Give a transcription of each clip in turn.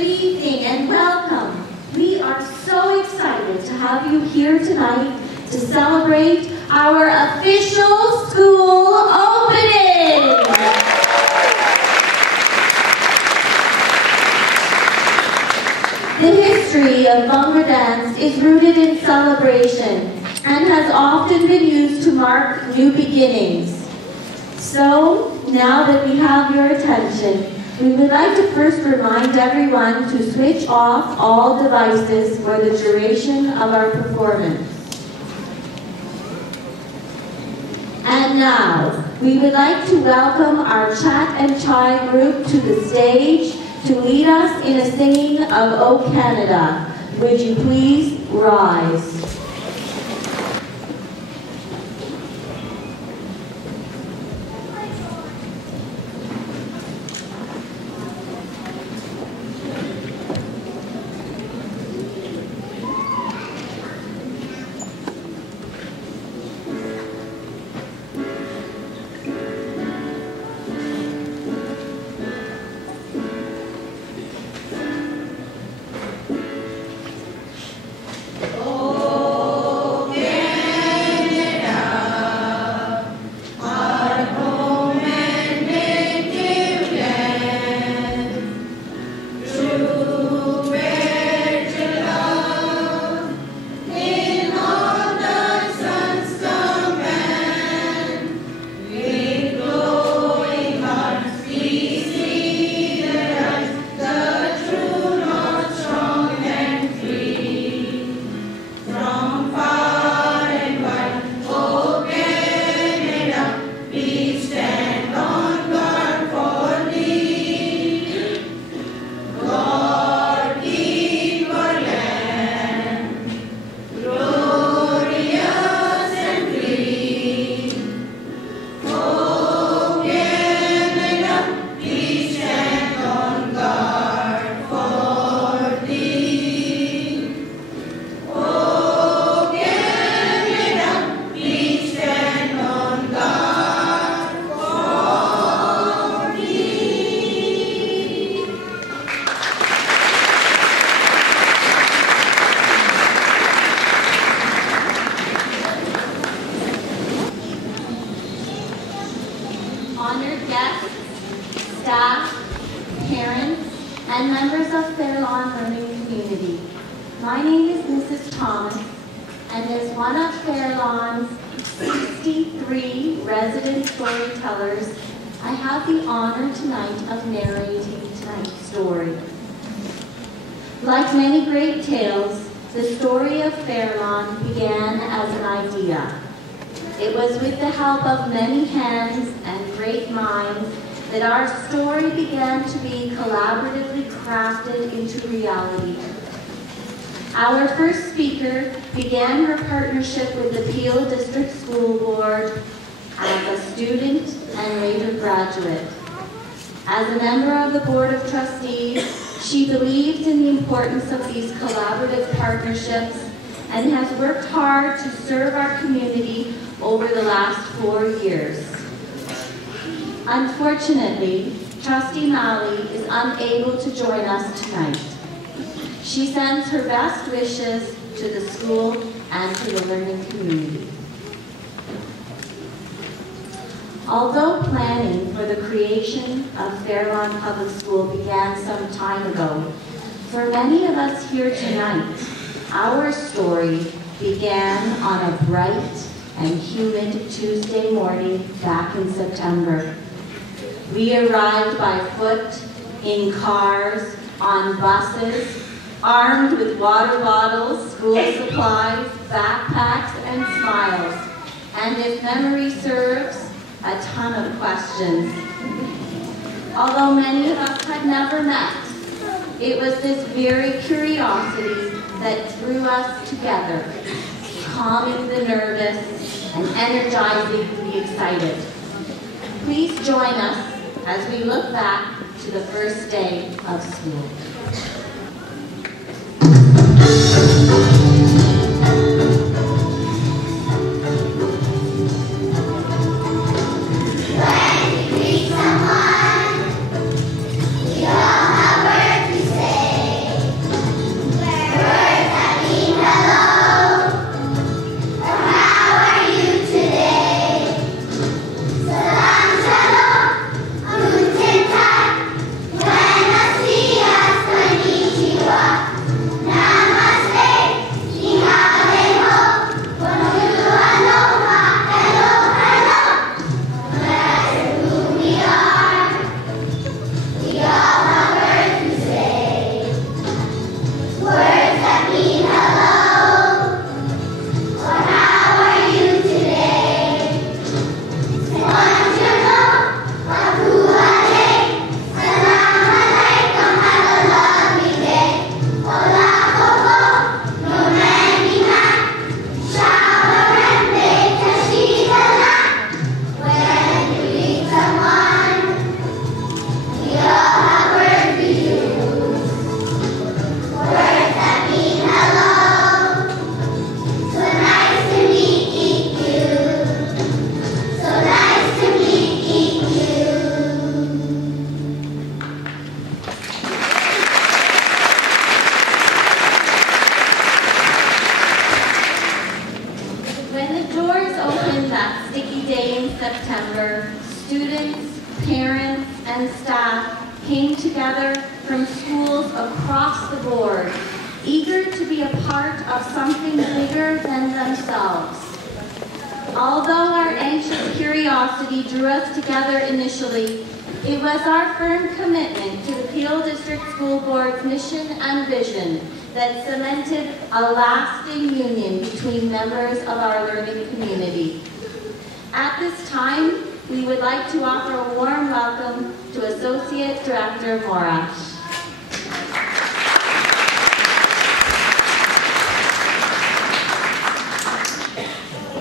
Good evening and welcome. We are so excited to have you here tonight to celebrate our official school opening. The history of Bhangra dance is rooted in celebration and has often been used to mark new beginnings. So, now that we have your attention, we would like to first remind everyone to switch off all devices for the duration of our performance. And now, we would like to welcome our Chat and Chai group to the stage to lead us in a singing of O Canada. Would you please rise? Honored guests, staff, parents, and members of Fairlawn Learning Community. My name is Mrs. Thomas, and as one of Fairlawn's 63 resident storytellers, I have the honor tonight of narrating tonight's story. Like many great tales, the story of Fairlawn began as an idea. It was with the help of many hands and great minds that our story began to be collaboratively crafted into reality. Our first speaker began her partnership with the Peel District School Board as a student and later graduate. As a member of the Board of Trustees, she believed in the importance of these collaborative partnerships and has worked hard to serve our community over the last 4 years. Unfortunately, Trustee Malley is unable to join us tonight. She sends her best wishes to the school and to the learning community. Although planning for the creation of Fairlawn Public School began some time ago, for many of us here tonight, our story began on a bright and humid Tuesday morning back in September. We arrived by foot, in cars, on buses, armed with water bottles, school supplies, backpacks, and smiles, and if memory serves, a ton of questions. Although many of us had never met, it was this very curiosity that drew us together, calming the nervous and energizing the excited. Please join us as we look back to the first day of school. When we meet someone, we all have words to say. across the board, eager to be a part of something bigger than themselves. Although our anxious curiosity drew us together initially, it was our firm commitment to the Peel District School Board's mission and vision that cemented a lasting union between members of our learning community. At this time, we would like to offer a warm welcome to Associate Director Morash.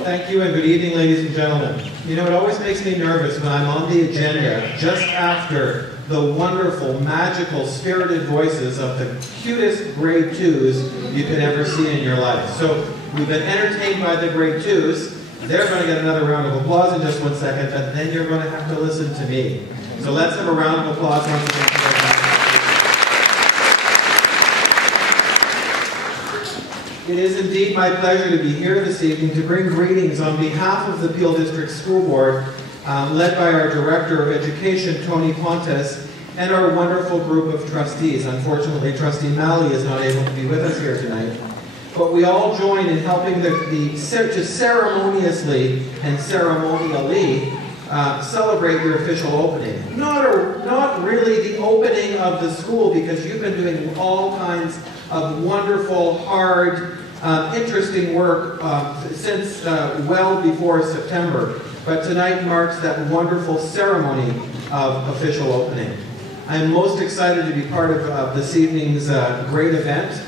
Thank you and good evening, ladies and gentlemen. You know, it always makes me nervous when I'm on the agenda just after the wonderful, magical, spirited voices of the cutest grade 2s you could ever see in your life. So we've been entertained by the grade 2s. They're going to get another round of applause in just one second, but then you're going to have to listen to me. So let's have a round of applause once again for them. It is indeed my pleasure to be here this evening to bring greetings on behalf of the Peel District School Board, led by our Director of Education, Tony Pontes, and our wonderful group of trustees. Unfortunately, Trustee Malley is not able to be with us here tonight. But we all join in helping to ceremoniously and ceremonially celebrate your official opening. Not really the opening of the school, because you've been doing all kinds of wonderful, hard, interesting work since well before September. But tonight marks that wonderful ceremony of official opening. I'm most excited to be part of this evening's great event.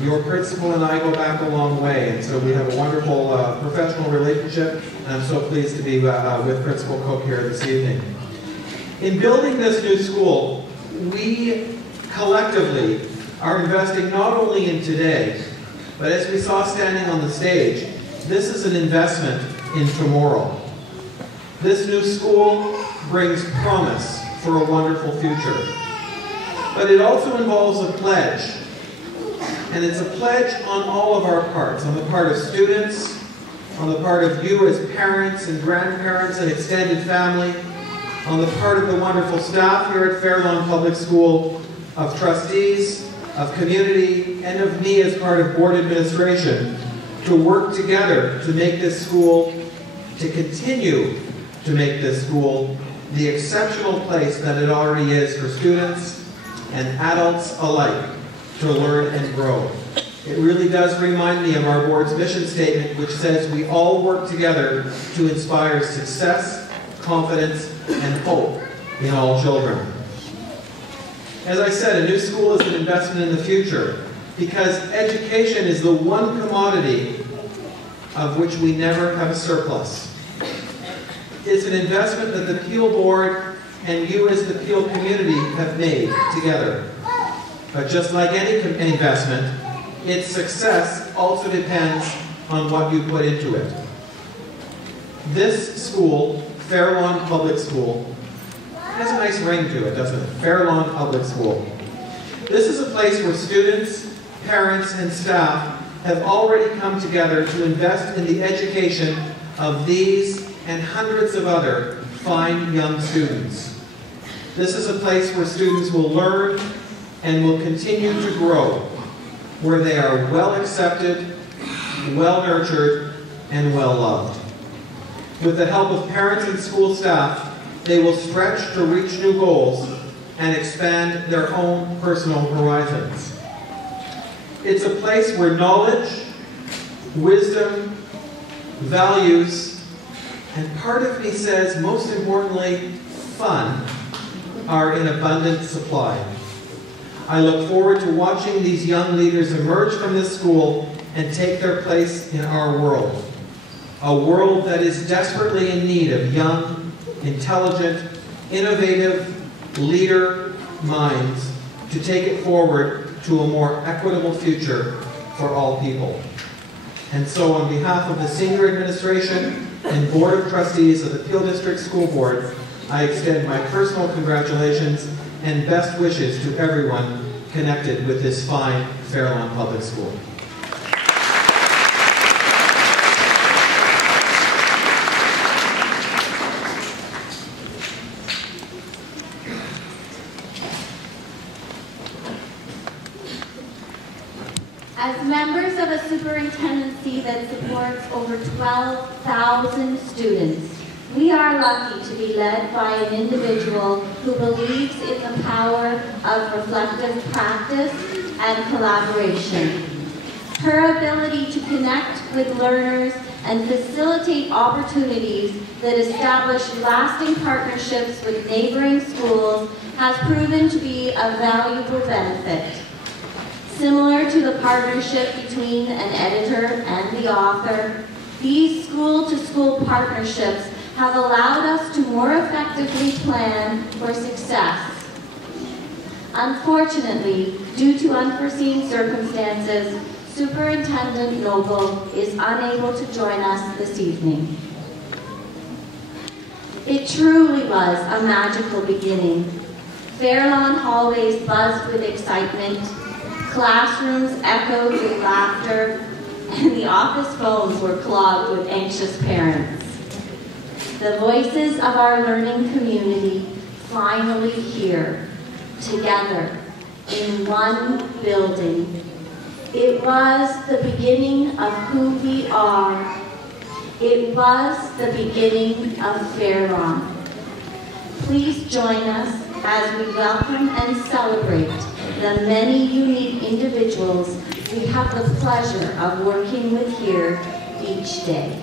Your principal and I go back a long way, and so we have a wonderful professional relationship, and I'm so pleased to be with Principal Cook here this evening. In building this new school, we collectively are investing not only in today, but as we saw standing on the stage, this is an investment in tomorrow. This new school brings promise for a wonderful future. But it also involves a pledge. And it's a pledge on all of our parts, on the part of students, on the part of you as parents and grandparents and extended family, on the part of the wonderful staff here at Fairlawn Public School, of trustees, of community, and of me as part of board administration, to work together to make this school, to continue to make this school the exceptional place that it already is for students and adults alike to learn and grow. It really does remind me of our board's mission statement, which says we all work together to inspire success, confidence, and hope in all children. As I said, a new school is an investment in the future, because education is the one commodity of which we never have a surplus. It's an investment that the Peel Board and you as the Peel community have made together. But just like any investment, its success also depends on what you put into it. This school, Fairlawn Public School, has a nice ring to it, doesn't it? Fairlawn Public School. This is a place where students, parents, and staff have already come together to invest in the education of these and hundreds of other fine young students. This is a place where students will learn and will continue to grow, where they are well accepted, well nurtured, and well loved. With the help of parents and school staff, they will stretch to reach new goals and expand their own personal horizons. It's a place where knowledge, wisdom, values, and part of me says, most importantly, fun, are in abundant supply. I look forward to watching these young leaders emerge from this school and take their place in our world. A world that is desperately in need of young, intelligent, innovative leader minds to take it forward to a more equitable future for all people. And so on behalf of the senior administration and board of trustees of the Peel District School Board, I extend my personal congratulations and best wishes to everyone connected with this fine Fairlawn Public School. As members of a superintendency that supports over 12,000 students, we are lucky to be led by an individual who believes in the power of reflective practice and collaboration. Her ability to connect with learners and facilitate opportunities that establish lasting partnerships with neighboring schools has proven to be a valuable benefit. Similar to the partnership between an editor and the author, these school-to-school partnerships have allowed us to more effectively plan for success. Unfortunately, due to unforeseen circumstances, Superintendent Noble is unable to join us this evening. It truly was a magical beginning. Fairlawn hallways buzzed with excitement, classrooms echoed with laughter, and the office phones were clogged with anxious parents. The voices of our learning community finally here, together, in one building. It was the beginning of who we are. It was the beginning of Fairlawn. Please join us as we welcome and celebrate the many unique individuals we have the pleasure of working with here each day.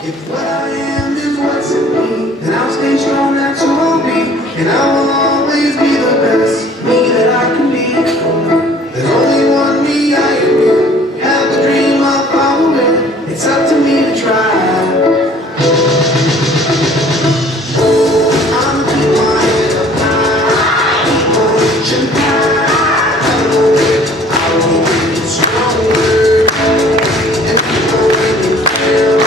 If what I am is what's in me, then I'll stay strong, that's who I'll be. And I will always be the best me that I can be. There's only one me I admit. Have a dream, I'll follow it. It's up to me to try. I'ma keep my head up high, keep on reaching high. I'll keep getting stronger and keep on making fair.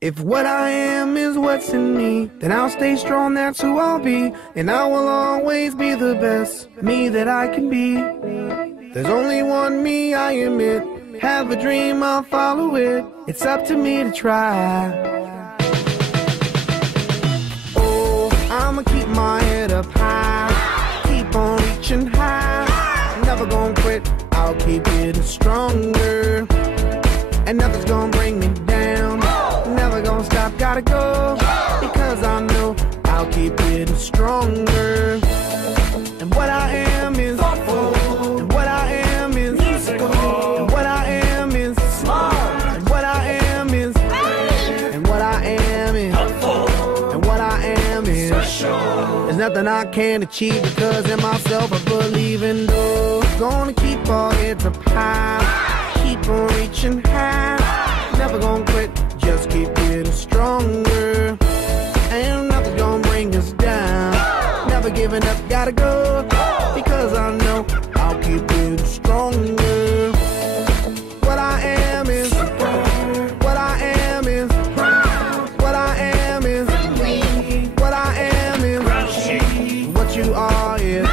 If what I am is what's in me, then I'll stay strong, that's who I'll be. And I will always be the best me that I can be. There's only one me, I admit. Have a dream, I'll follow it. It's up to me to try. Oh, I'ma keep my head up high, keep on reaching high. Never gonna quit, I'll keep getting stronger. And nothing's gonna bring me down. Never gonna stop, gotta go. Because I know I'll keep getting stronger. And what I am is thoughtful. And what I am is musical. And what I am is smart. And what I am is and what I am is helpful. And what I am is special. There's nothing I can't achieve because in myself I believe in. Though gonna keep our heads up high, keep on reaching high. Never gonna quit, just keep getting stronger. Ain't nothing gonna bring us down. Never giving up, gotta go, because I know I'll keep getting stronger. What I am is, what I am is, what I am is, what I am is, what you are is,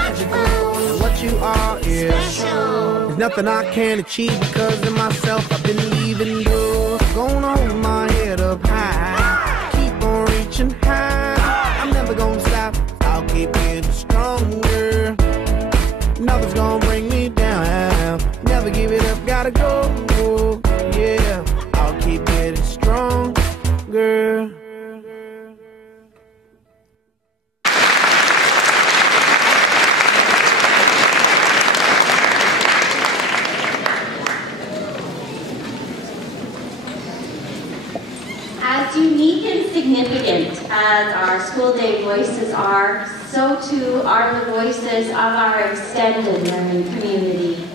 what you are is. There's nothing I can't achieve because of myself. I've been leaving doors, gonna hold my head up high, keep on reaching high. I'm never gonna stop, I'll keep getting stronger. Nothing's gonna bring me down. Never give it up, gotta go. Yeah, I'll keep getting stronger. As unique and significant as our school day voices are, so too are the voices of our extended learning community.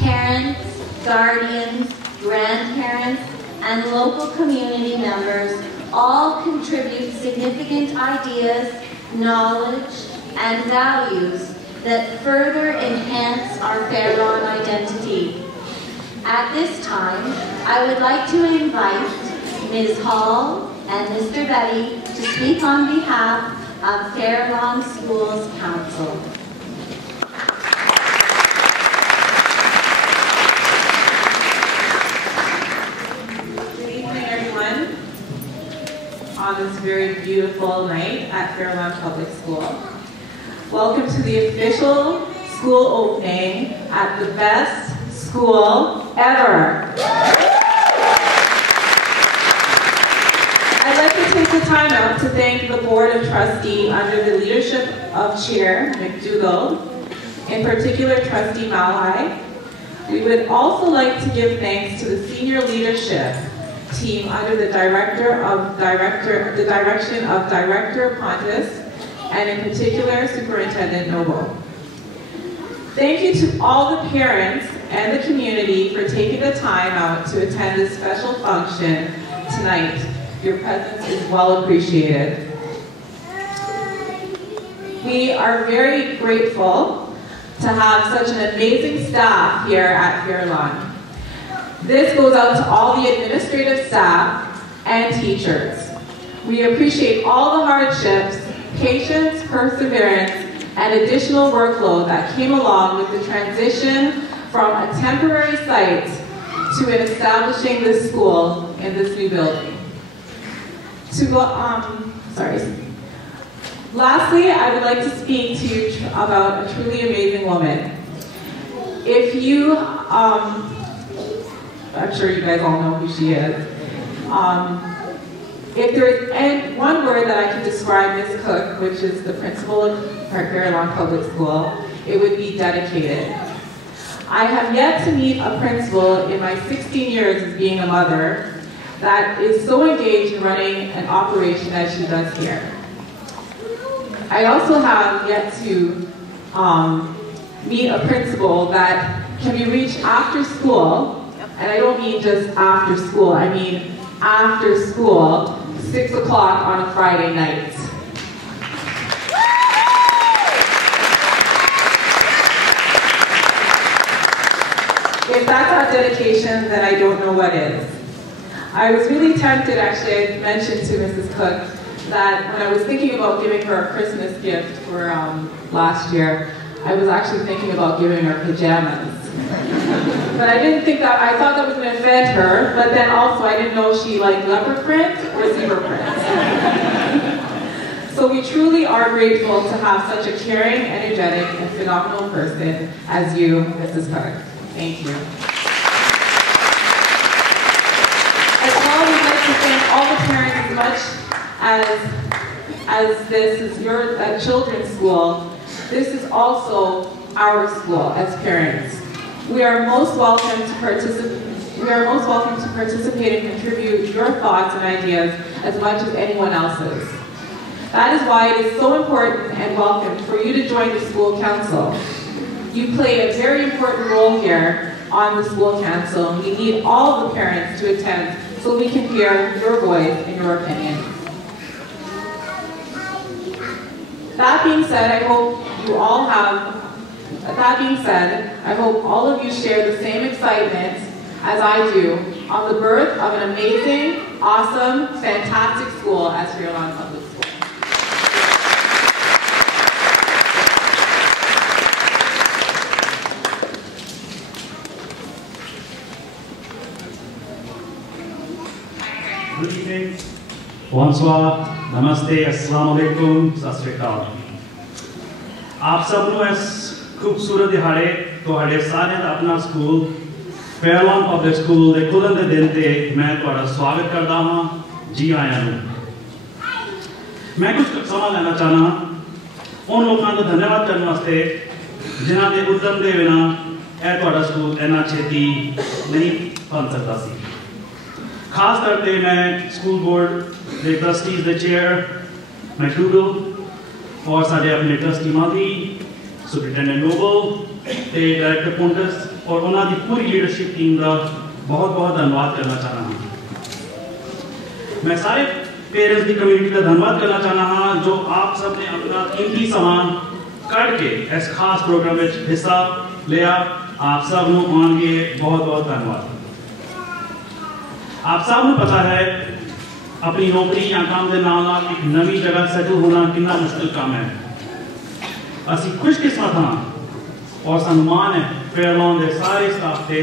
Parents, guardians, grandparents, and local community members all contribute significant ideas, knowledge, and values that further enhance our Fairlawn identity. At this time, I would like to invite Ms. Hall and Mr. Betty to speak on behalf of Fairlawn Schools Council. Good evening, everyone, on this very beautiful night at Fairlawn Public School. Welcome to the official school opening at the best school ever. I'd like to take the time out to thank the Board of Trustees under the leadership of Chair McDougall, in particular Trustee Malhi. We would also like to give thanks to the senior leadership team under the direction of Director Pontus, and in particular Superintendent Noble. Thank you to all the parents and the community for taking the time out to attend this special function tonight. Your presence is well appreciated. We are very grateful to have such an amazing staff here at Fairlawn. This goes out to all the administrative staff and teachers. We appreciate all the hardships, patience, perseverance, and additional workload that came along with the transition from a temporary site to establishing this school in this new building. Lastly, I would like to speak to you about a truly amazing woman. If you, I'm sure you guys all know who she is. If there's one word that I can describe Ms. Cook, which is the principal of Fairlawn Public School, it would be dedicated. I have yet to meet a principal in my 16 years as being a mother that is so engaged in running an operation as she does here. I also have yet to meet a principal that can be reached after school, and I don't mean just after school, I mean after school, 6 o'clock on a Friday night. If that's not dedication, then I don't know what is. I was really tempted, actually, I mentioned to Mrs. Cook that when I was thinking about giving her a Christmas gift for last year, I was actually thinking about giving her pajamas. But I didn't think that, I thought that was going to offend her, but then also I didn't know if she liked leopard print or zebra print. So we truly are grateful to have such a caring, energetic, and phenomenal person as you, Mrs. Cook. Thank you. As well, we'd like to thank all the parents as much as this is your children's school. This is also our school as parents. We are most welcome to participate and contribute your thoughts and ideas as much as anyone else's. That is why it is so important and welcome for you to join the school council. You play a very important role here on the school council, and we need all the parents to attend so we can hear your voice and your opinion. That being said, I hope all of you share the same excitement as I do on the birth of an amazing, awesome, fantastic school as Fairlawn Public School. Good evening. Bonsoir, Namaste, Assalamu alaikum, Sat Sri Akal। आप सब ਨੂੰ ਇਸ ਖੂਬਸੂਰਤ ਦਿਹਾੜੇ ਤੁਹਾਡੇ ਸਾਰਿਆਂ ਦਾ ਆਪਣਾ school ਫੇਅਰਲੌਨ public school ਦੇ ਖੁੱਲ੍ਹਣ ਦੇ ਦਿਨ ਤੇ ਮੈਂ ਤੁਹਾਡਾ ਸਵਾਗਤ ਕਰਦਾ ਹਾਂ। ਜੀ ਆਇਆਂ ਨੂੰ। ਮੈਂ ਕੁਝ ਸਮਾਂ ਲੈਣਾ ਚਾਹਨਾ ਉਨ ਲੋਕਾਂ ਦਾ ਧੰਨਵਾਦ ਕਰਨ ਵਾਸਤੇ ਜਿਨ੍ਹਾਂ ਦੇ ਉਦਮ ਦੇ ਬਿਨਾਂ ਇਹ ਤੁਹਾਡਾ ਸਕੂਲ ਇੰਨਾ ਛੇਤੀ ਨਹੀਂ ਬਣ ਸਕਦਾ ਸੀ। ਖਾਸ ਤੌਰ ਤੇ ਮੈਂ ਸਕੂਲ ਬੋਰਡ ਦੇ ਟਰਸਟੀਜ਼ ਦੇ ਚੇਅਰ ਮੈਕਡੂਗਲ और साढ़े अपने ट्रस्टी माधी सुपरिटेंडेंट नोबल ते डायरेक्टर पोंटस और उन्होंने पूरी लीडरशिप टीम का बहुत बहुत धन्यवाद करना चाहना हाँ। मैं सारे पेरेंट्स की कम्युनिटी का धन्यवाद करना चाहना हाँ जो आप सब ने अपना कीमती सामान कट के इस खास प्रोग्राम में हिस्सा लिया। आप सब को आने बहुत बहुत धन्यवाद। आप सब को पता है अपनी नौकरी या काम के नाल एक नवी जगह सेटल होना कितना मुश्किल काम है। असी खुशकिस्मत हाँ और सानू मान है फेयरलॉन के सारे स्टाफ के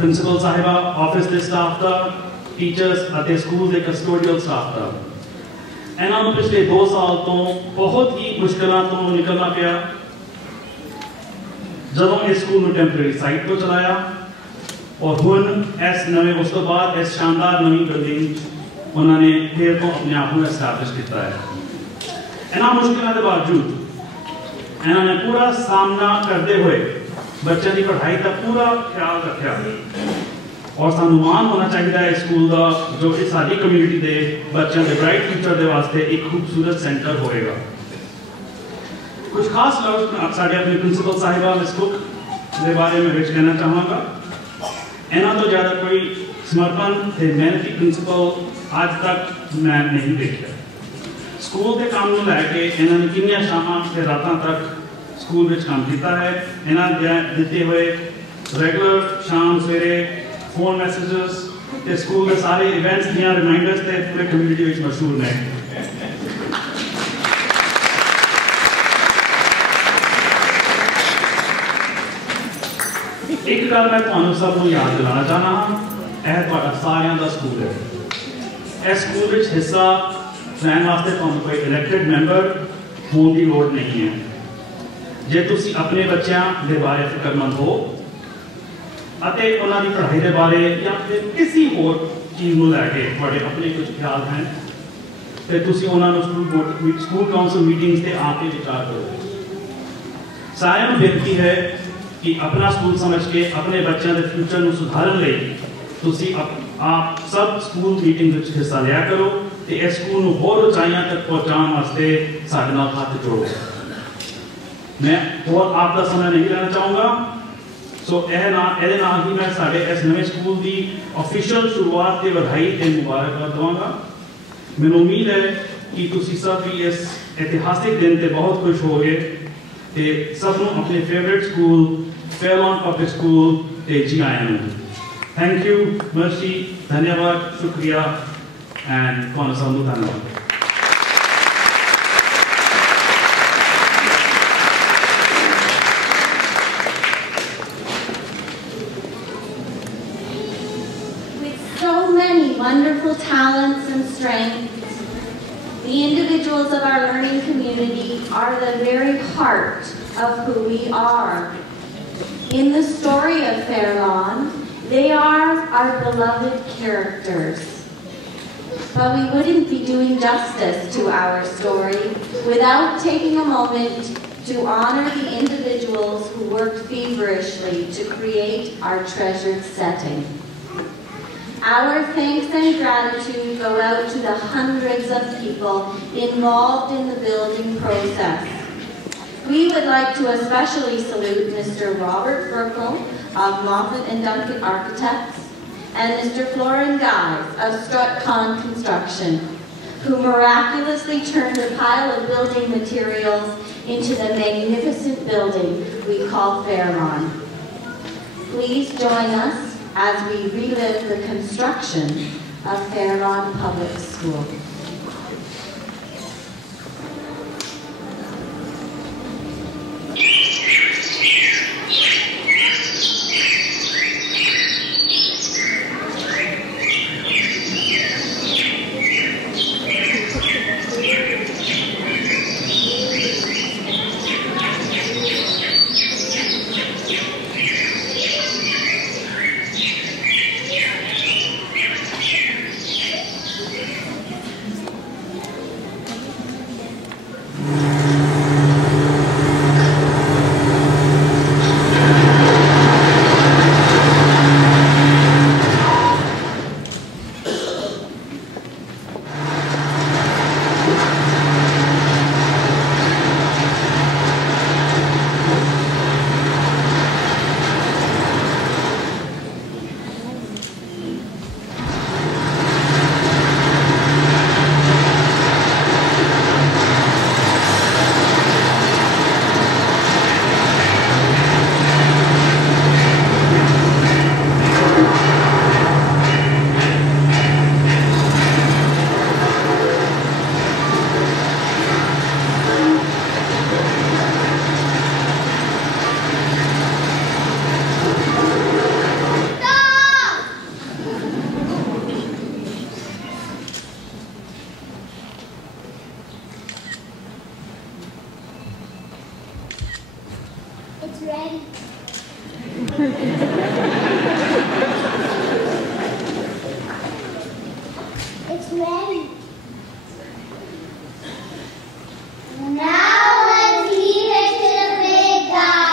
प्रिंसिपल साहिबा ऑफिस के स्टाफ का टीचर्स और स्कूल के कस्टोडियल स्टाफ का इन्होंने पिछले 2 साल तो बहुत ही मुश्किलों तो निकलना पाया। जदों इस स्कूल में टेंपरेरी साइट को चलाया और हुन इस नवे उस तो बाद इस शानदार नवी बिल्डिंग उन्होंने फिर तो अपने आप को एस्टैब्लिश किया है। इन्होंने मुश्किलों के बावजूद इन्होंने पूरा सामना करते हुए बच्चों की पढ़ाई का पूरा ख्याल रखा और सानू मान होना चाहिए स्कूल का जो कि साडी कम्युनिटी के बच्चों के ब्राइट फ्यूचर के वास्ते एक खूबसूरत सेंटर होएगा। कुछ खास लोग साढ़े अपने प्रिंसिपल साहिबा मिस कुक के बारे में कहना चाहूँगा। इन्हों तो ज़्यादा कोई समर्पण ते मेहनती प्रिंसिपल आज तक मैं नहीं देखा। स्कूल के काम को लैके इन्होंने किन्नियां शामां ते रातां तक स्कूल में काम किया है। इन्होंने दिते हुए रेगुलर शाम सवेरे फोन मैसेजेस ते स्कूल के सारे इवेंट्स दियां रिमाइंडर्स ते पूरे कम्युनिटी में मशहूर ने। एक गल मैं तुहानू सब याद दिलाना चाहना हाँ यह तुहाडा सारियां दा स्कूल है। इस स्कूल में हिस्सा लैन वास्ते तुहानू कोई इलैक्टेड मैंबर होने की लोड़ नहीं है। जे तुसी अपने बच्चों के बारे फिक्रमंद हो अते उन्हां दी पढ़ाई के बारे या फिर किसी होर चीज़ को लैके तुहाडे अपने कुछ ख्याल हैं तो तुसी उन्हां नू स्कूल काउंसिल मीटिंग्स से आके विचार करो। सारियां नू बेनती है कि अपना स्कूल समझ के अपने बच्चों के फ्यूचर को सुधारन लई तुसी आप सब स्कूल मीटिंग में हिस्सा लिया करो तो इस स्कूल को होर उचाइयां तक पहुँचाने वास्ते साडे नाल हाथ जोड़ो। मैं और आपका समय नहीं लेना चाहूँगा सो ये नाल ही मैं साडे इस नवे स्कूल की ऑफिशियल शुरुआत के बधाई ते मुबारकबाद देवांगा। मैनूं उम्मीद है कि तुसी सब भी इस ऐतिहासिक दिन ते बहुत खुश होगे ते सब नूं अपने favourite school Fairlawn public school ते जी आया नूं। थैंक यू, मर्सी, धन्यवाद, शुक्रिया एंड तुहानू सब नूं धन्यवाद। With so many wonderful talents and strengths, the individuals of our learning community are the very heart of who we are. In the story of Fairlawn, they are our beloved characters. But we wouldn't be doing justice to our story without taking a moment to honor the individuals who worked feverishly to create our treasured setting. Our thanks and gratitude go out to the hundreds of people involved in the building process, We would like to especially salute Mr. Robert Burkle of Moffat and Duncan Architects and Mr. Florin Guys of Strutcon Construction, who miraculously turned a pile of building materials into the magnificent building we call Fairlawn. Please join us as we relive the construction of Fairlawn Public School. It's ready. It's ready. Now let's heat it to the big guys.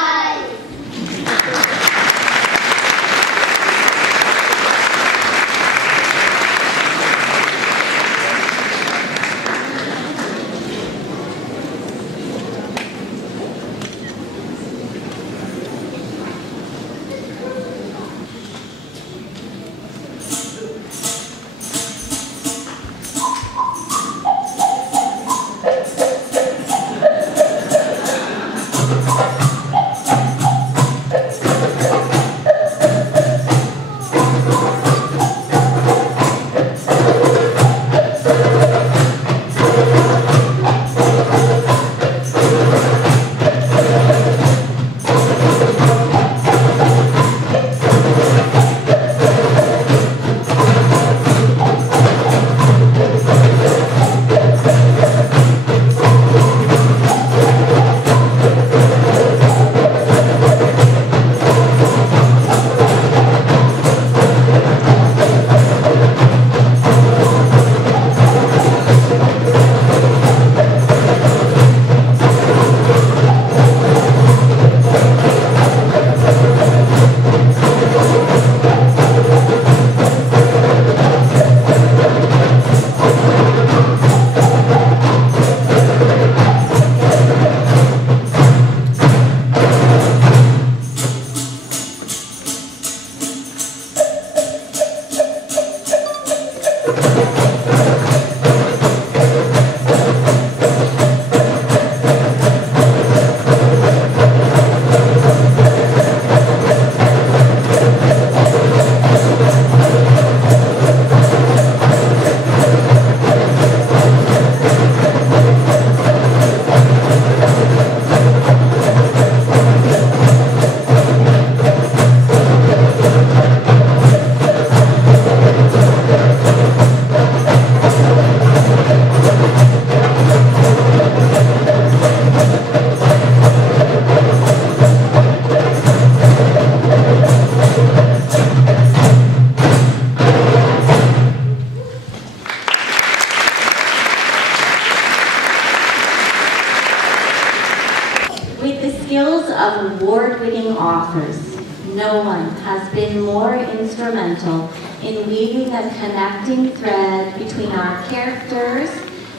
of award-winning authors, no one has been more instrumental in weaving a connecting thread between our characters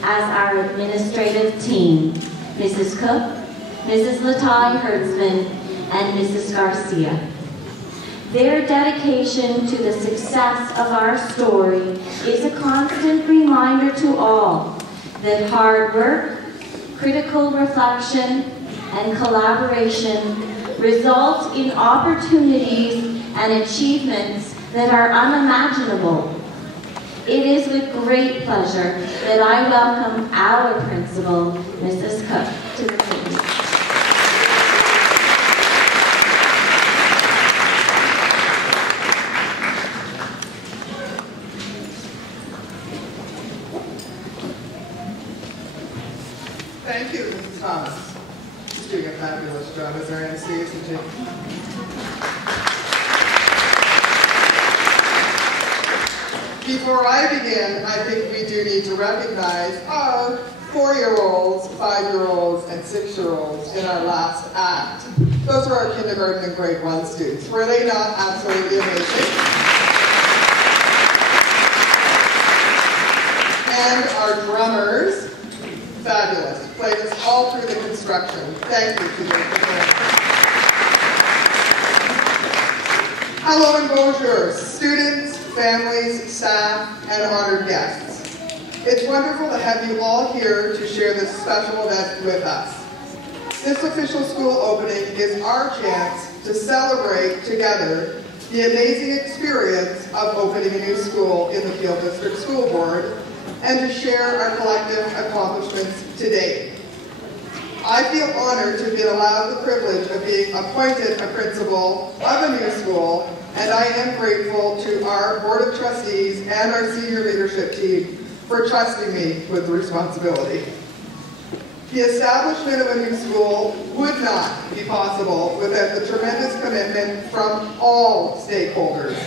as our administrative team, Mrs. Cook, Mrs. Latai Hertzman, and Mrs. Garcia. Their dedication to the success of our story is a constant reminder to all that hard work, critical reflection, and collaboration result in opportunities and achievements that are unimaginable. It is with great pleasure that I welcome our principal, Mrs. Cook, to the podium. Thank you, Mrs. Thomas. She's doing a fabulous job as our MC, isn't she? Before I begin, I think we do need to recognize our 4-year-olds, 5-year-olds, and 6-year-olds in our last act. Those are our kindergarten and grade 1 students. Were they not absolutely amazing? And our drummers, fabulous. Played us all through the construction. Thank you to them. Hello and bonjour, students, families, staff, and honored guests. It's wonderful to have you all here to share this special event with us. This official school opening is our chance to celebrate together the amazing experience of opening a new school in the Peel District School Board and to share our collective accomplishments to date. I feel honored to have been allowed the privilege of being appointed a principal of a new school, and I am grateful to our Board of Trustees and our senior leadership team for trusting me with the responsibility. The establishment of a new school would not be possible without the tremendous commitment from all stakeholders,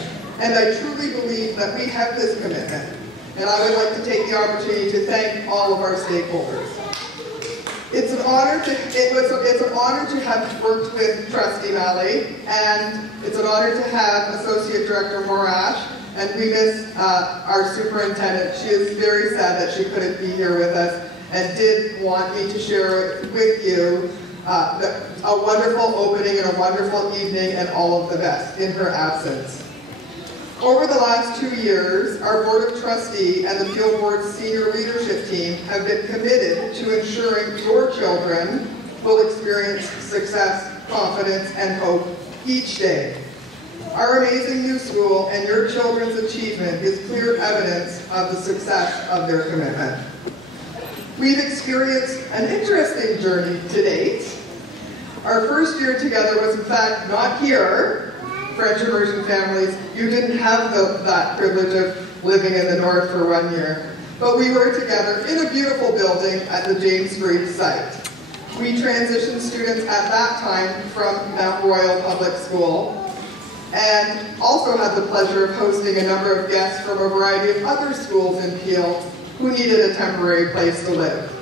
and I truly believe that we have this commitment, and I would like to take the opportunity to thank all of our stakeholders. It's an honor to have worked with Trustee Malley, and it's an honor to have Associate Director Morash, and we miss our superintendent. She is very sad that she couldn't be here with us and did want me to share with you a wonderful opening and a wonderful evening and all of the best in her absence. Over the last 2 years, our Board of Trustee and the Peel Board senior leadership team have been committed to ensuring your children will experience success, confidence, and hope each day. Our amazing new school and your children's achievement is clear evidence of the success of their commitment. We've experienced an interesting journey to date. Our first year together was in fact not here. French immersion families, you didn't have that privilege of living in the north for 1 year. But we were together in a beautiful building at the James Street site. We transitioned students at that time from Mount Royal Public School and also had the pleasure of hosting a number of guests from a variety of other schools in Peel who needed a temporary place to live.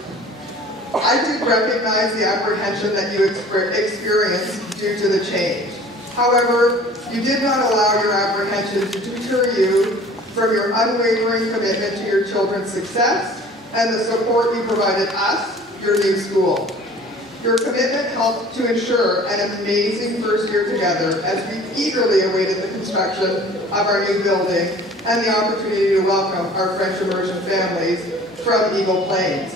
I did recognize the apprehension that you experienced due to the change. However, you did not allow your apprehension to deter you from your unwavering commitment to your children's success and the support you provided us, your new school. Your commitment helped to ensure an amazing first year together as we eagerly awaited the construction of our new building and the opportunity to welcome our French immersion families from Eagle Plains.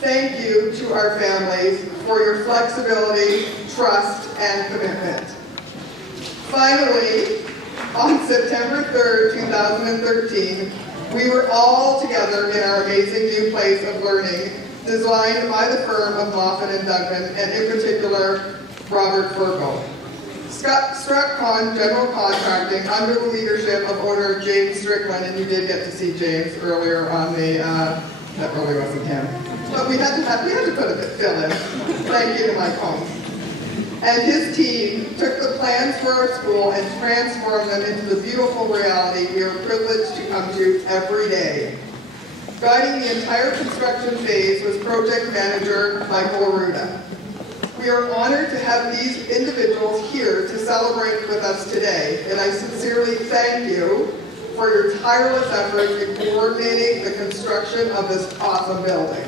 Thank you to our families for your flexibility, trust, and commitment. Finally, on September 3rd, 2013, we were all together in our amazing new place of learning, designed by the firm of Moffat & Duggan, and in particular, Robert Fergal. Struckcon General Contracting, under the leadership of owner James Strickland, and you did get to see James earlier on the, that really wasn't him, but we had to put a fill in. Thank you to Mike Holmes. And his team took the plans for our school and transformed them into the beautiful reality we are privileged to come to every day. Guiding the entire construction phase was project manager Michael Aruda. We are honored to have these individuals here to celebrate with us today, and I sincerely thank you for your tireless efforts in coordinating the construction of this awesome building.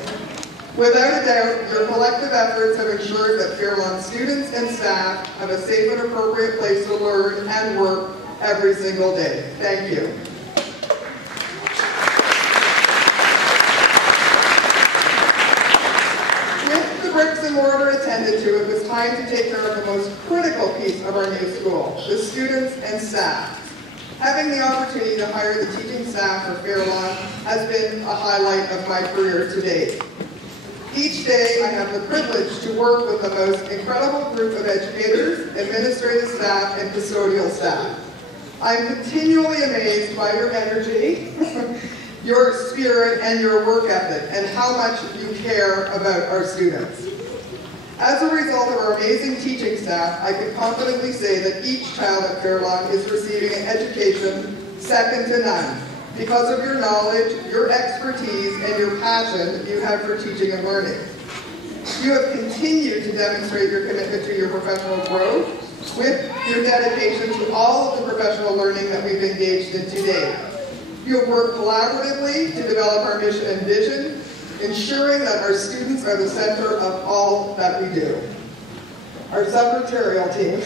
Without a doubt, your collective efforts have ensured that Fairlawn students and staff have a safe and appropriate place to learn and work every single day. Thank you. With the bricks and mortar attended to, it was time to take care of the most critical piece of our new school, the students and staff. Having the opportunity to hire the teaching staff for Fairlawn has been a highlight of my career to date. Each day, I have the privilege to work with the most incredible group of educators, administrative staff, and custodial staff. I'm continually amazed by your energy, your spirit, and your work ethic, and how much you care about our students. As a result of our amazing teaching staff, I can confidently say that each child at Fairlawn is receiving an education second to none, because of your knowledge, your expertise, and your passion you have for teaching and learning. You have continued to demonstrate your commitment to your professional growth with your dedication to all of the professional learning that we've engaged in today. You have worked collaboratively to develop our mission and vision, ensuring that our students are the center of all that we do. Our secretarial team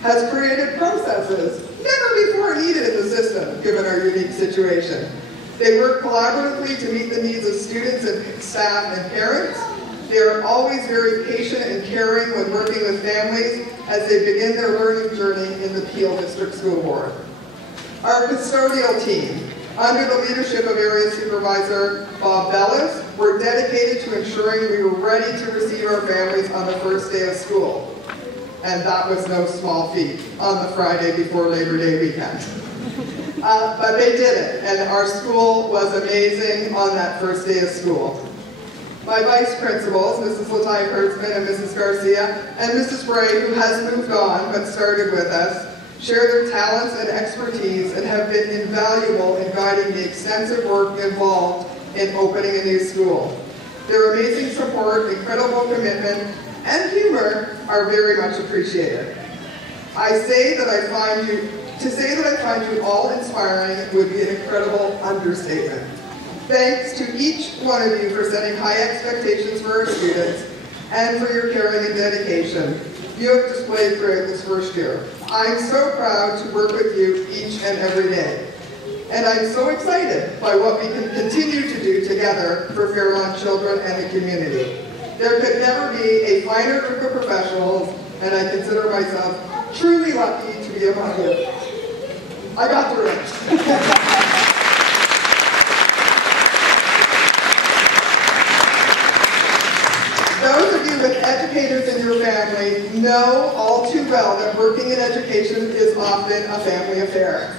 has created processes never before needed in the system, given our unique situation. They work collaboratively to meet the needs of students and staff and parents. They are always very patient and caring when working with families as they begin their learning journey in the Peel District School Board. Our custodial team, under the leadership of Area Supervisor Bob Bellis, were dedicated to ensuring we were ready to receive our families on the first day of school. And that was no small feat on the Friday before Labor Day weekend. But they did it, and our school was amazing on that first day of school. My vice principals, Mrs. Latai Kurtzman and Mrs. Garcia, and Mrs. Bray, who has moved on but started with us, share their talents and expertise and have been invaluable in guiding the extensive work involved in opening a new school. Their amazing support, incredible commitment, and humor are very much appreciated. To say that I find you all inspiring would be an incredible understatement. Thanks to each one of you for setting high expectations for our students and for your caring and dedication you have displayed throughout this first year. I'm so proud to work with you each and every day. And I'm so excited by what we can continue to do together for Fairlawn children and the community. There could never be a finer group of professionals, and I consider myself truly lucky to be among you. I got through it. Those of you with educators in your family know all too well that working in education is often a family affair.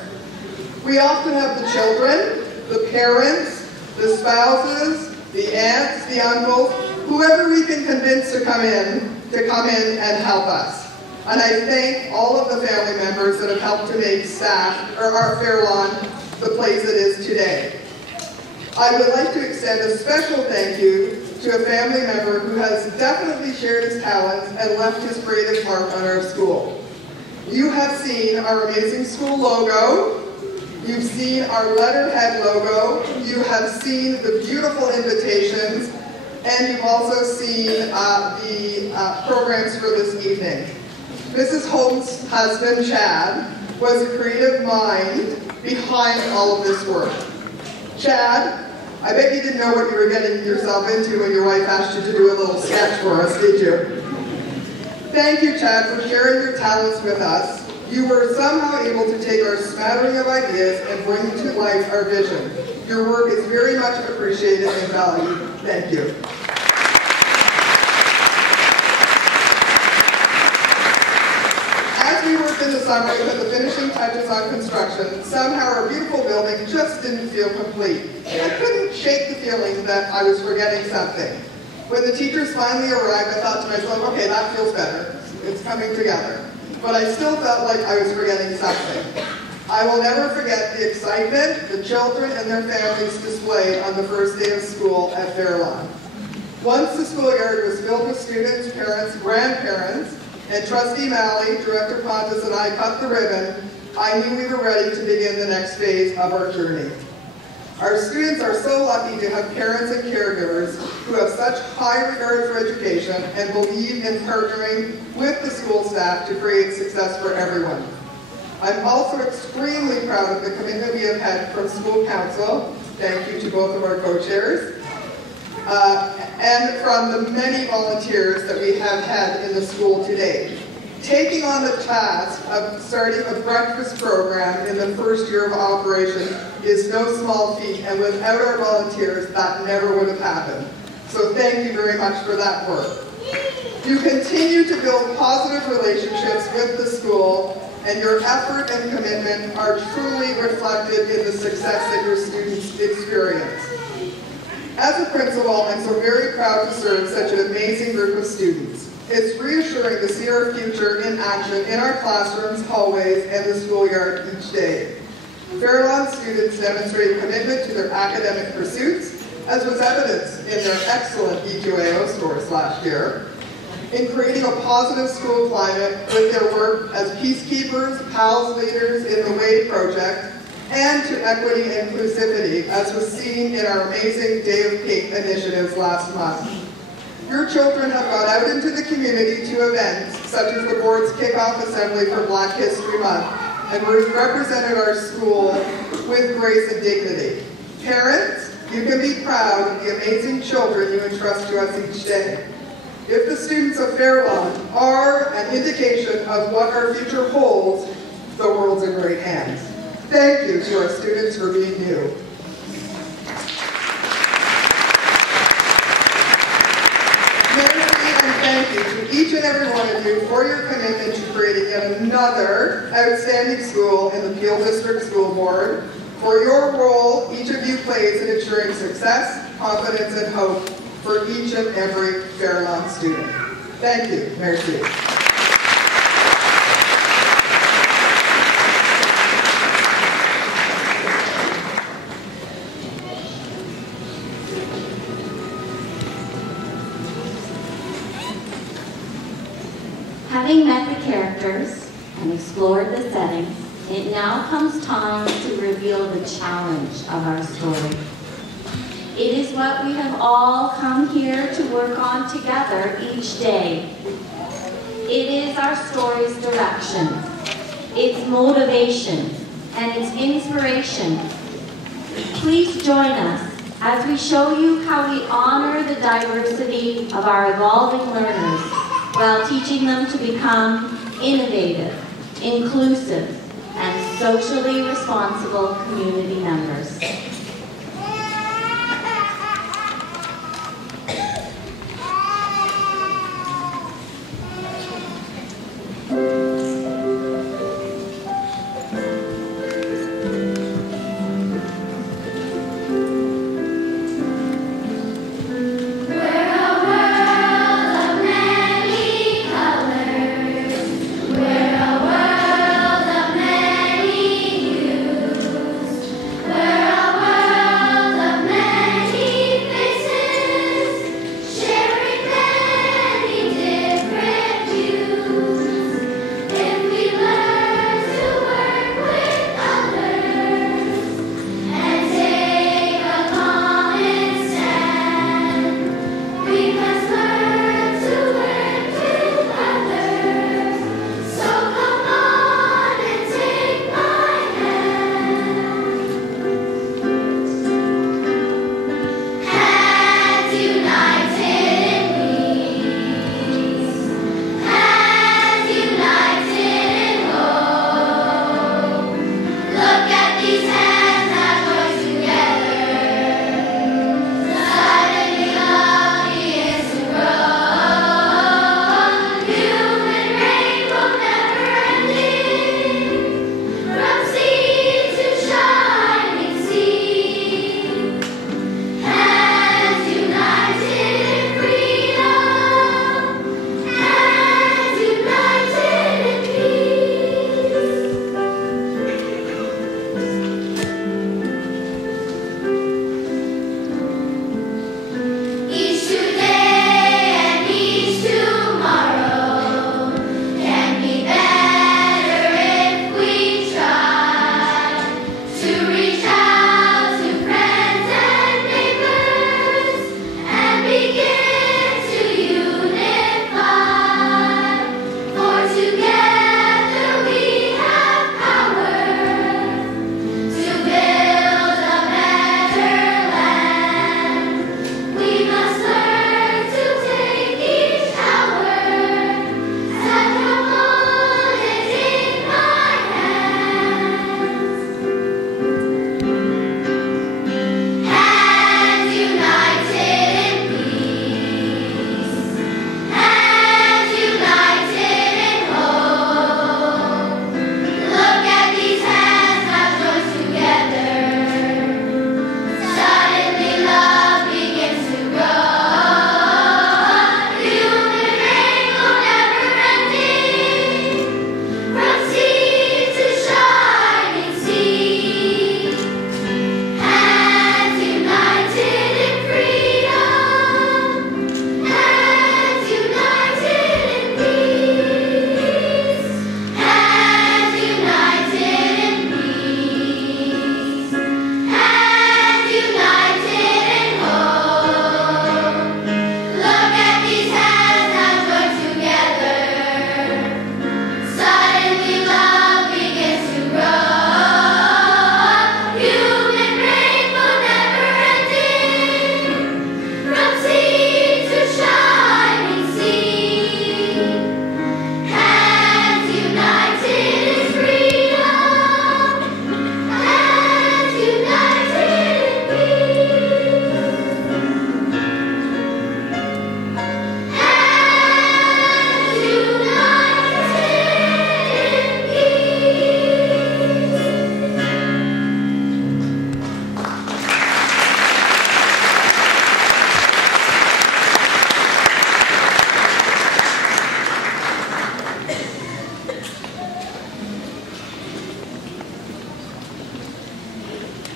We often have the children, the parents, the spouses, the aunts, the uncles, whoever we can convince to come in and help us. And I thank all of the family members that have helped to make our Fairlawn the place it is today. I would like to extend a special thank you to a family member who has definitely shared his talents and left his creative mark on our school. You have seen our amazing school logo. You've seen our letterhead logo. You have seen the beautiful invitations. And you've also seen the programs for this evening. Mrs. Holt's husband, Chad, was a creative mind behind all of this work. Chad, I bet you didn't know what you were getting yourself into when your wife asked you to do a little sketch for us, did you? Thank you, Chad, for sharing your talents with us. You were somehow able to take our smattering of ideas and bring to life our vision. Your work is very much appreciated and valued. Thank you. As we worked in the summer to put the finishing touches on construction, somehow our beautiful building just didn't feel complete. I couldn't shake the feeling that I was forgetting something. When the teachers finally arrived, I thought to myself, okay, that feels better. It's coming together. But I still felt like I was forgetting something. I will never forget the excitement the children and their families displayed on the first day of school at Fairlawn. Once the schoolyard was filled with students, parents, grandparents, and Trustee Malley, Director Pontus, and I cut the ribbon, I knew we were ready to begin the next phase of our journey. Our students are so lucky to have parents and caregivers who have such high regard for education and believe in partnering with the school staff to create success for everyone. I'm also extremely proud of the commitment we have had from school council, thank you to both of our co-chairs, and from the many volunteers that we have had in the school today. Taking on the task of starting a breakfast program in the first year of operation is no small feat, and without our volunteers, that never would have happened. So thank you very much for that work. You continue to build positive relationships with the school, and your effort and commitment are truly reflected in the success that your students experience. As a principal, I'm so very proud to serve such an amazing group of students. It's reassuring to see our future in action in our classrooms, hallways, and the schoolyard each day. Fairlawn students demonstrate commitment to their academic pursuits, as was evidenced in their excellent EQAO scores last year, in creating a positive school climate with their work as peacekeepers, PALS leaders in the WAVE project, and to equity and inclusivity, as was seen in our amazing Day of Cake initiatives last month. Your children have gone out into the community to events such as the board's kickoff assembly for Black History Month and represented our school with grace and dignity. Parents, you can be proud of the amazing children you entrust to us each day. If the students of Fairlawn are an indication of what our future holds, the world's in great hands. Thank you to our students for being you. Thank you to each and every one of you for your commitment to creating yet another outstanding school in the Peel District School Board, for your role each of you plays in ensuring success, confidence, and hope for each and every Fairlawn student. Thank you. Merci. Having met the characters and explored the setting, it now comes time to reveal the challenge of our story. It is what we have all come here to work on together each day. It is our story's direction, its motivation, and its inspiration. Please join us as we show you how we honor the diversity of our evolving learners while teaching them to become innovative, inclusive, and socially responsible community members. We're a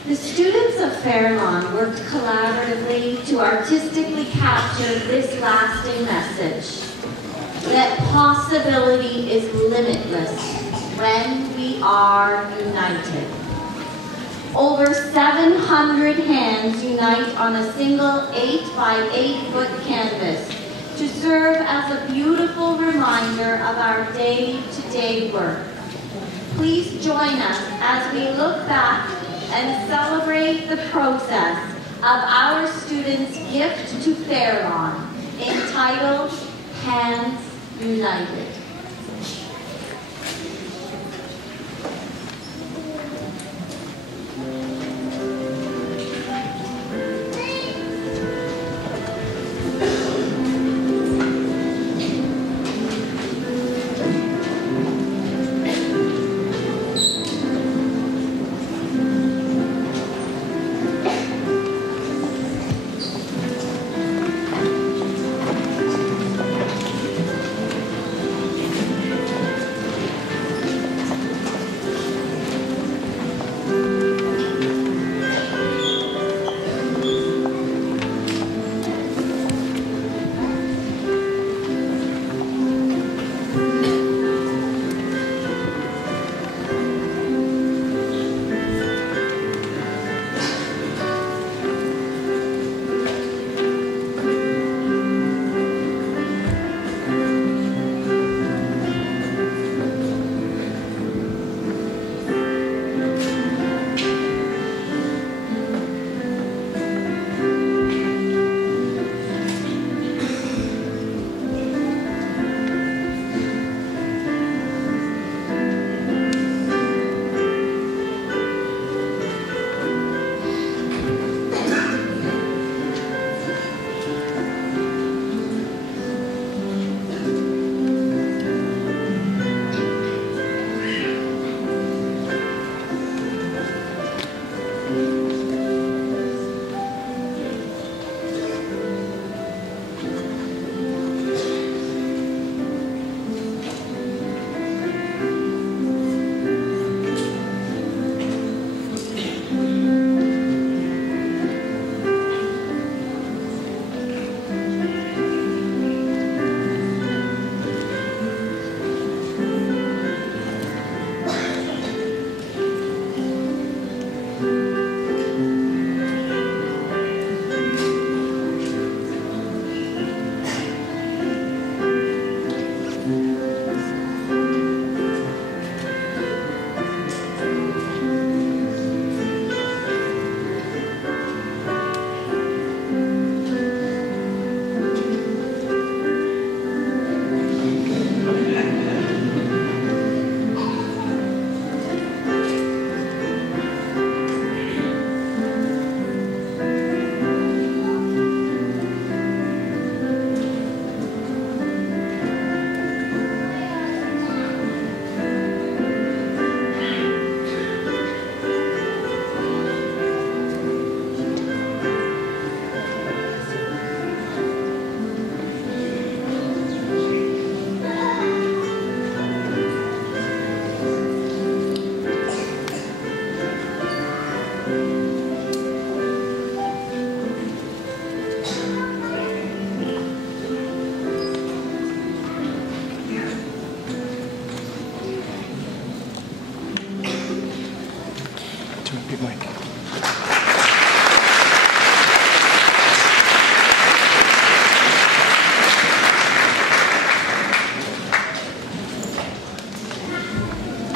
The students of Fairlawn worked collaboratively to artistically capture this lasting message, that possibility is limitless when we are united. Over 700 hands unite on a single 8 by 8 foot canvas to serve as a beautiful reminder of our day-to-day work. Please join us as we look back and celebrate the process of our students' gift to Fairlawn, entitled Hands United.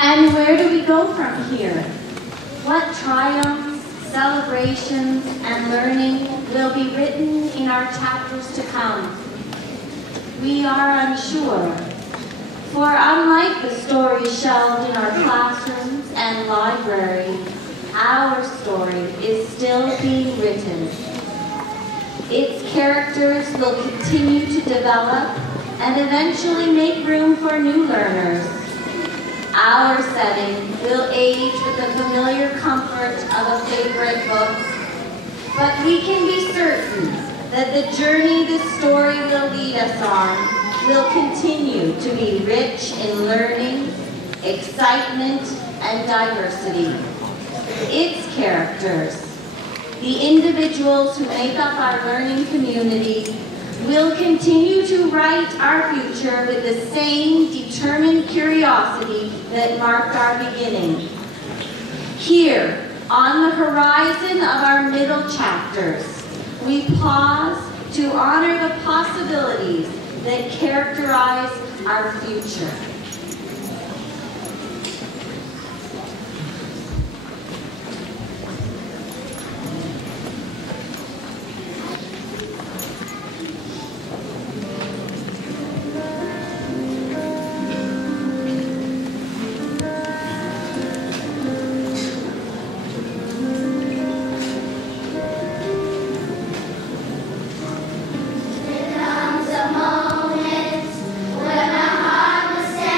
And where do we go from here? What triumphs, celebrations, and learning will be written in our chapters to come? We are unsure, for unlike the stories shelved in our classrooms and library, our story is still being written. Its characters will continue to develop and eventually make room for new learners. Our setting will age with the familiar comfort of a favorite book, but we can be certain that the journey this story will lead us on will continue to be rich in learning, excitement, and diversity. its characters, the individuals who make up our learning community, will continue to write our future with the same determined curiosity that marked our beginning. Here, on the horizon of our middle chapters, we pause to honor the possibilities that characterize our future. There comes a moment when our heart must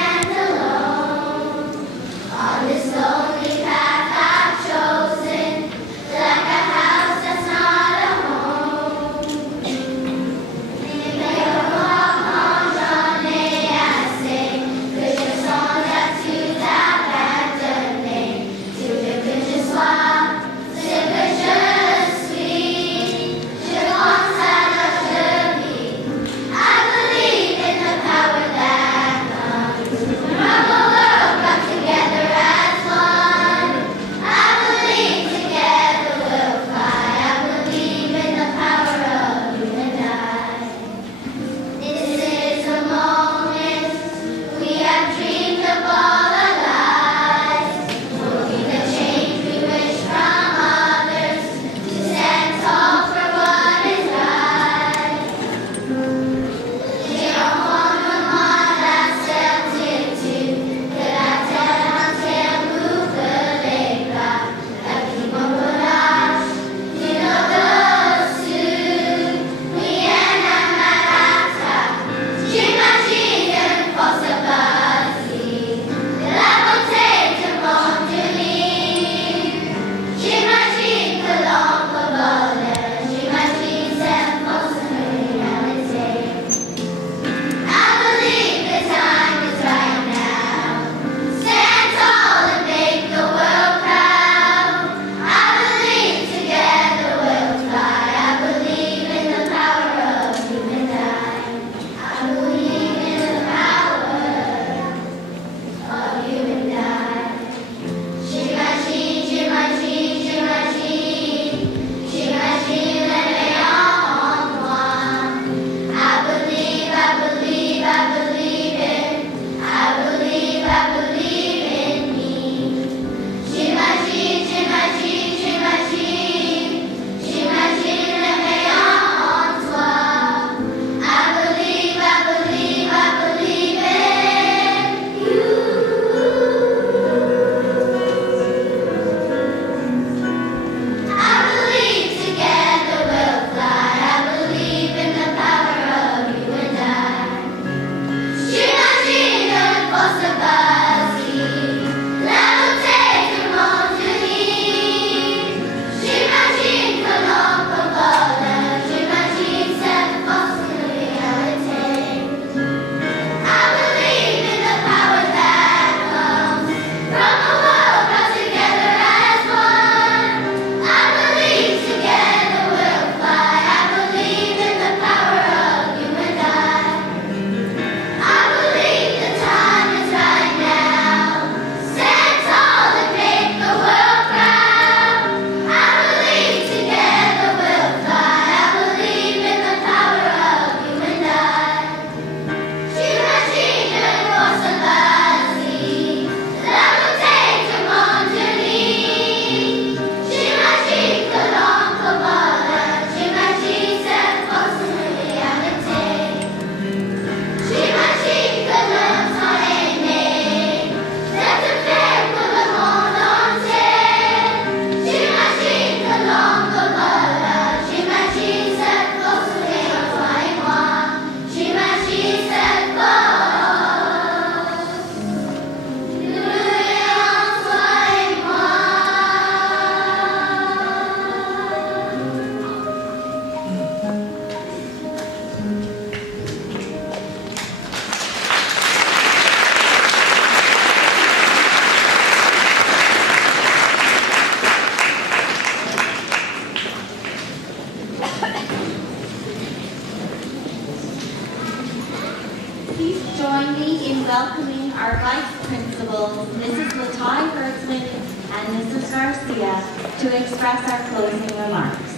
Hertzman and Mrs. Garcia to express our closing remarks.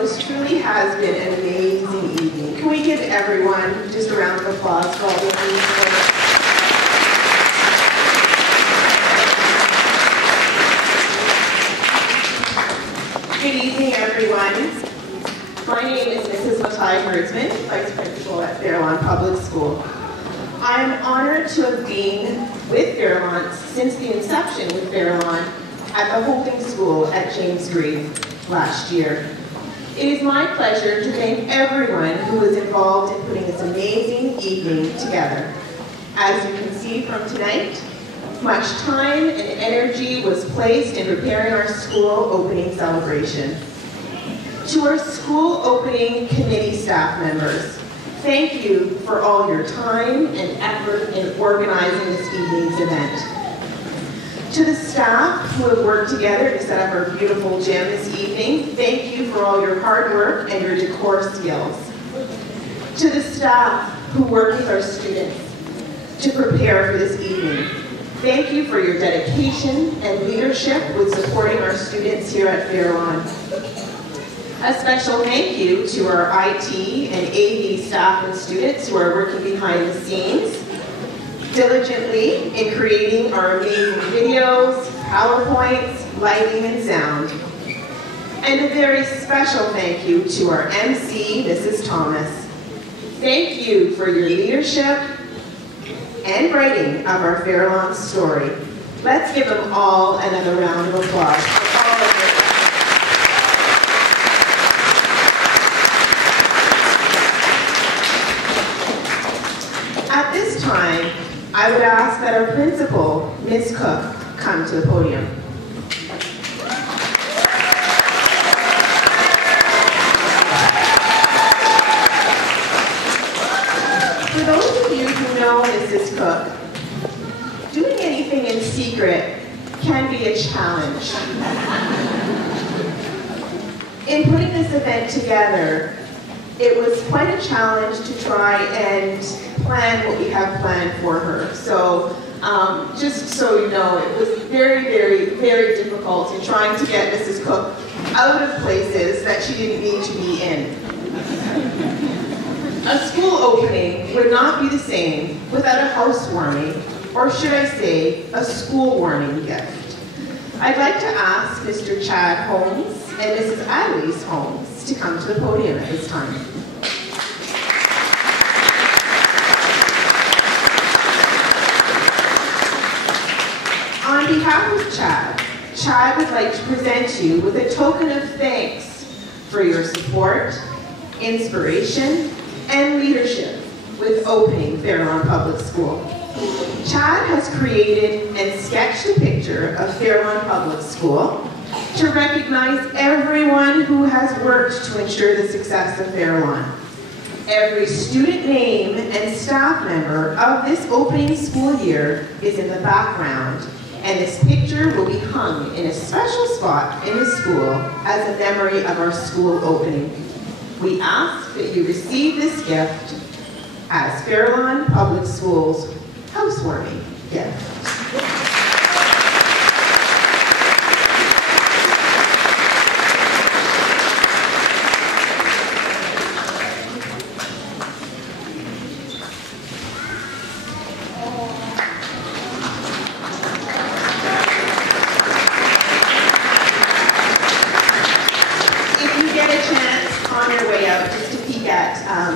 This truly has been an amazing evening. Can we give everyone just a round of applause for all the amazing work? Good evening, everyone. My name is Mrs. Hertzman, Vice Principal at Fairlawn Public School. I am honored to have been with Fairlawn since the inception with Fairlawn at the Holding School at James Green last year. It is my pleasure to thank everyone who was involved in putting this amazing evening together. As you can see from tonight, much time and energy was placed in preparing our school opening celebration. To our school opening committee staff members, thank you for all your time and effort in organizing this evening's event. To the staff who have worked together to set up our beautiful gym this evening, thank you for all your hard work and your decor skills. To the staff who work with our students to prepare for this evening, thank you for your dedication and leadership with supporting our students here at Fairlawn. A special thank you to our IT and AV staff and students who are working behind the scenes diligently in creating our amazing videos, PowerPoints, lighting, and sound. And a very special thank you to our MC, Mrs. Thomas. Thank you for your leadership and writing of our Fairlawn story. Let's give them all another round of applause for all of their At this time, I would ask that our principal, Ms. Cook, come to the podium. For those of you who know Mrs. Cook, doing anything in secret can be a challenge. In putting this event together, it was quite a challenge to try and plan what we have planned for her. So just so you know, it was very, very, very difficult in trying to get Mrs. Cook out of places that she didn't need to be in. A school opening would not be the same without a housewarming, or should I say, a school warming gift. I'd like to ask Mr. Chad Holmes and Mrs. Annalise Holmes to come to the podium at this time. On behalf of Chad would like to present you with a token of thanks for your support, inspiration, and leadership with opening Fairlawn Public School. Chad has created and sketched a picture of Fairlawn Public School to recognize everyone who has worked to ensure the success of Fairlawn. Every student name and staff member of this opening school year is in the background, and this picture will be hung in a special spot in the school as a memory of our school opening. We ask that you receive this gift as Fairlawn Public Schools housewarming gift.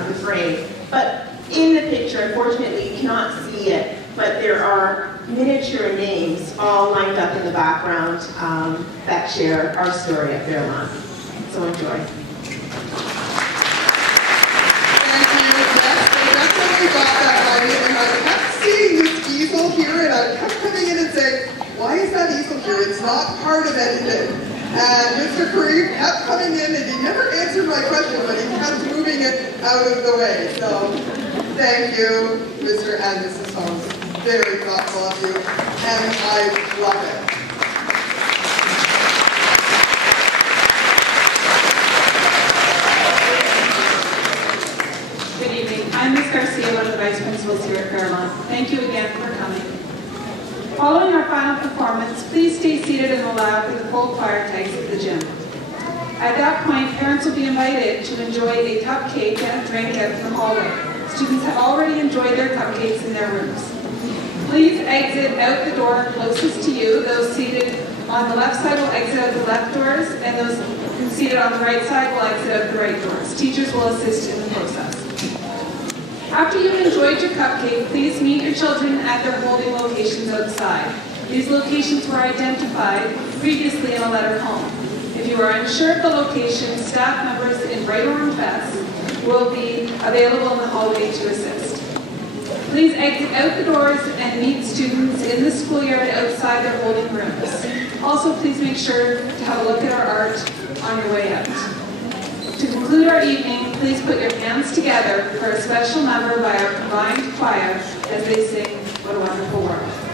The frame. But in the picture, unfortunately, you cannot see it, but there are miniature names all lined up in the background that share our story at Fairlawn. So enjoy. Thank you. Yes, I definitely got that right. And I kept seeing this easel here, and I kept coming in and saying, why is that easel here? It's not part of anything. And Mr. Kareem kept coming in, and he never answered my question, but he kept moving it out of the way. So thank you, Mr. and Mrs. Holmes. Very thoughtful of you, and I love it. Garcia, one of the vice principals here at Fairlawn. Thank you again for coming. Following our final performance, please stay seated and allow for the full choir tags at the gym. At that point, parents will be invited to enjoy a cupcake and a drink out in the hallway. Students have already enjoyed their cupcakes in their rooms. Please exit out the door closest to you. Those seated on the left side will exit out the left doors, and those seated on the right side will exit out the right doors. Teachers will assist in the process. After you've enjoyed your cupcake, please meet your children at their holding locations outside. These locations were identified previously in a letter home. If you are unsure of the location, staff members in bright orange vests will be available in the hallway to assist. Please exit out the doors and meet students in the schoolyard outside their holding rooms. Also, please make sure to have a look at our art on your way out. To conclude our evening, please put your hands together for a special number by our combined choir as they sing What a Wonderful World.